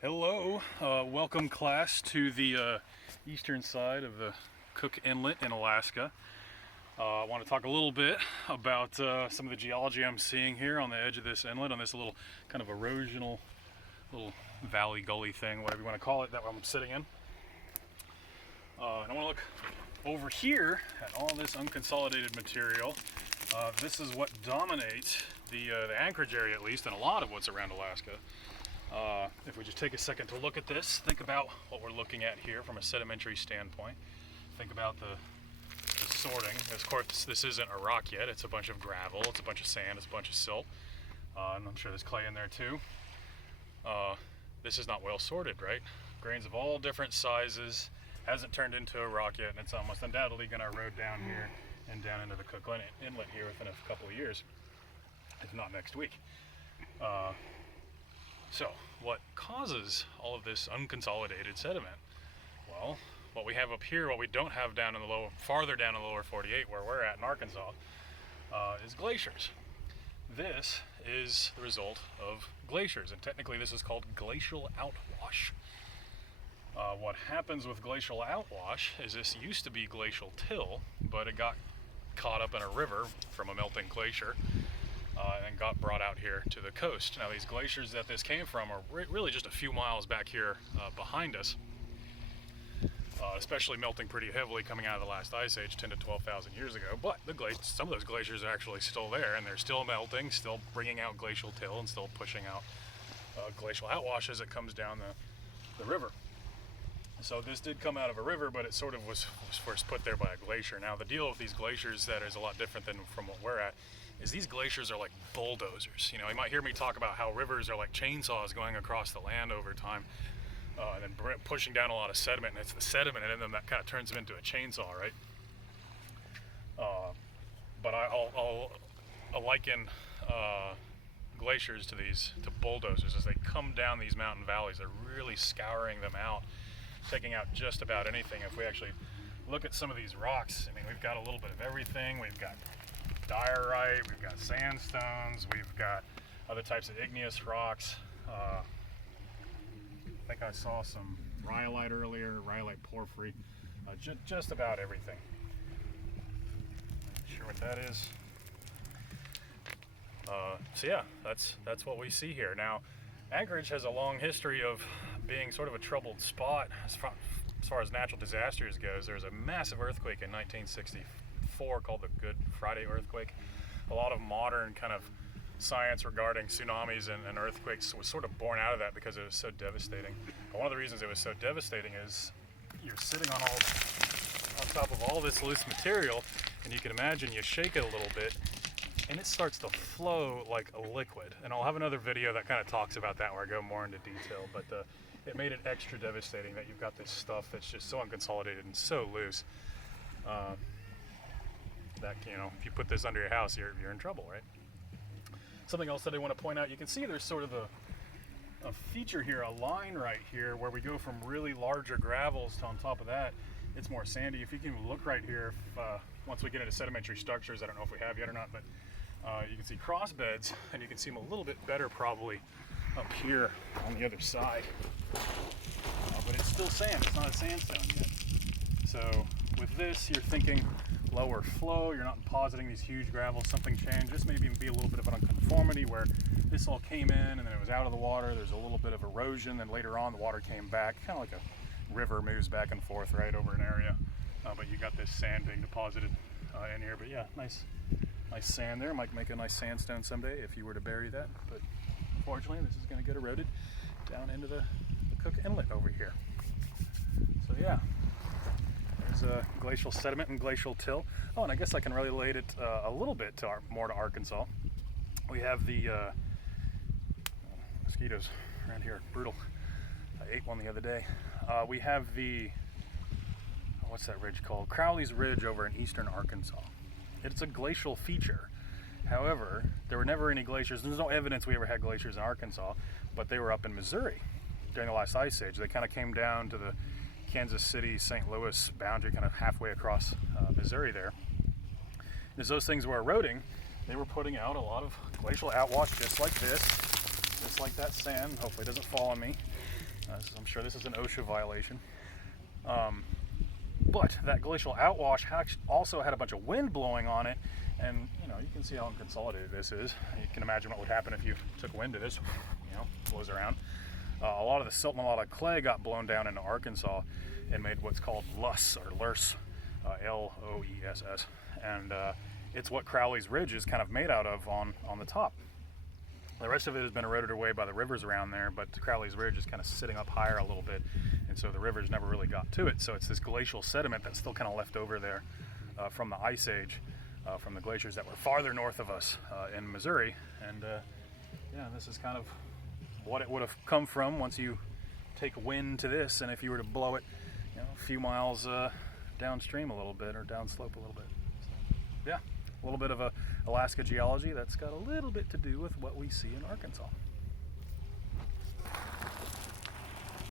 Hello, welcome class to the eastern side of the Cook Inlet in Alaska. I want to talk a little bit about some of the geology I'm seeing here on the edge of this inlet, on this little kind of erosional little valley gully thing, whatever you want to call it, that I'm sitting in. And I want to look over here at all this unconsolidated material. This is what dominates the Anchorage area, at least, and a lot of what's around Alaska. If we just take a second to look at this, think about what we're looking at here from a sedimentary standpoint. Think about the sorting. Of course, this isn't a rock yet. It's a bunch of gravel, it's a bunch of sand, it's a bunch of silt. And I'm sure there's clay in there too. This is not well sorted, right? Grains of all different sizes. Hasn't turned into a rock yet, and it's almost undoubtedly going to erode down here and down into the Cook Inlet here within a couple of years, if not next week. So, what causes all of this unconsolidated sediment? Well, what we have up here, what we don't have down in the farther down in the lower 48, where we're at in Arkansas, is glaciers. This is the result of glaciers, and technically this is called glacial outwash. What happens with glacial outwash is this used to be glacial till, but it got caught up in a river from a melting glacier. And got brought out here to the coast. Now, these glaciers that this came from are really just a few miles back here behind us, especially melting pretty heavily coming out of the last ice age 10 to 12,000 years ago. But some of those glaciers are actually still there, and they're still melting, still bringing out glacial till, and still pushing out glacial outwash as it comes down the river. So this did come out of a river, but it sort of was first put there by a glacier. Now, the deal with these glaciers that is a lot different than from what we're at is these glaciers are like bulldozers. You know, you might hear me talk about how rivers are like chainsaws going across the land over time, and then pushing down a lot of sediment, and it's the sediment in them that kind of turns them into a chainsaw, right? But I'll liken glaciers to bulldozers as they come down these mountain valleys. They're really scouring them out, taking out just about anything. If we actually look at some of these rocks, I mean, we've got a little bit of everything. We've got diorite, we've got sandstones, we've got other types of igneous rocks. I think I saw some rhyolite earlier, rhyolite porphyry, just about everything. Not sure what that is. So yeah, that's what we see here. Now, Anchorage has a long history of being sort of a troubled spot as far as natural disasters goes. There was a massive earthquake in 1964 called the Good Friday earthquake. A lot of modern kind of science regarding tsunamis and earthquakes was sort of born out of that because it was so devastating. And one of the reasons it was so devastating is you're sitting on top of all this loose material, and you can imagine you shake it a little bit and it starts to flow like a liquid. And I'll have another video that kind of talks about that where I go more into detail, but it made it extra devastating that you've got this stuff that's just so unconsolidated and so loose that, you know, if you put this under your house, you're in trouble, right? Something else that I want to point out, you can see there's sort of a feature here, a line right here where we go from really larger gravels to on top of that, it's more sandy. If you can look right here, once we get into sedimentary structures, I don't know if we have yet or not, but you can see cross beds, and you can see them a little bit better probably up here on the other side. But it's still sand, it's not a sandstone yet. So with this, you're thinking lower flow, you're not depositing these huge gravels, something changed. This may even be a little bit of an unconformity where this all came in and then it was out of the water, there's a little bit of erosion, then later on the water came back, kind of like a river moves back and forth right over an area. But you got this sand being deposited in here. But yeah, nice sand there. Might make a nice sandstone someday if you were to bury that. But unfortunately, this is going to get eroded down into the Cook Inlet over here. So yeah, there's glacial sediment and glacial till. Oh, and I guess I can relate it a little bit more to Arkansas. We have the mosquitoes around here, brutal. I ate one the other day. We have what's that ridge called? Crowley's Ridge over in eastern Arkansas. It's a glacial feature. However, there were never any glaciers. There's no evidence we ever had glaciers in Arkansas, but they were up in Missouri during the last ice age. They kind of came down to the Kansas City, St. Louis boundary, kind of halfway across Missouri there. As those things were eroding, they were putting out a lot of glacial outwash just like this, just like that sand. Hopefully it doesn't fall on me. I'm sure this is an OSHA violation. But that glacial outwash also had a bunch of wind blowing on it, and you can see how unconsolidated this is. You can imagine what would happen if you took wind to this, blows around. A lot of the silt and a lot of clay got blown down into Arkansas and made what's called loess, or loess, L-O-E-S-S, and it's what Crowley's Ridge is kind of made out of on the top. The rest of it has been eroded away by the rivers around there, but Crowley's Ridge is kind of sitting up higher a little bit, and so the rivers never really got to it. So it's this glacial sediment that's still kind of left over there from the Ice Age, from the glaciers that were farther north of us in Missouri. And yeah, this is kind of what it would have come from once you take wind to this, and if you were to blow it a few miles downstream a little bit, or downslope a little bit. So, yeah, a little bit of Alaska geology that's got a little bit to do with what we see in Arkansas.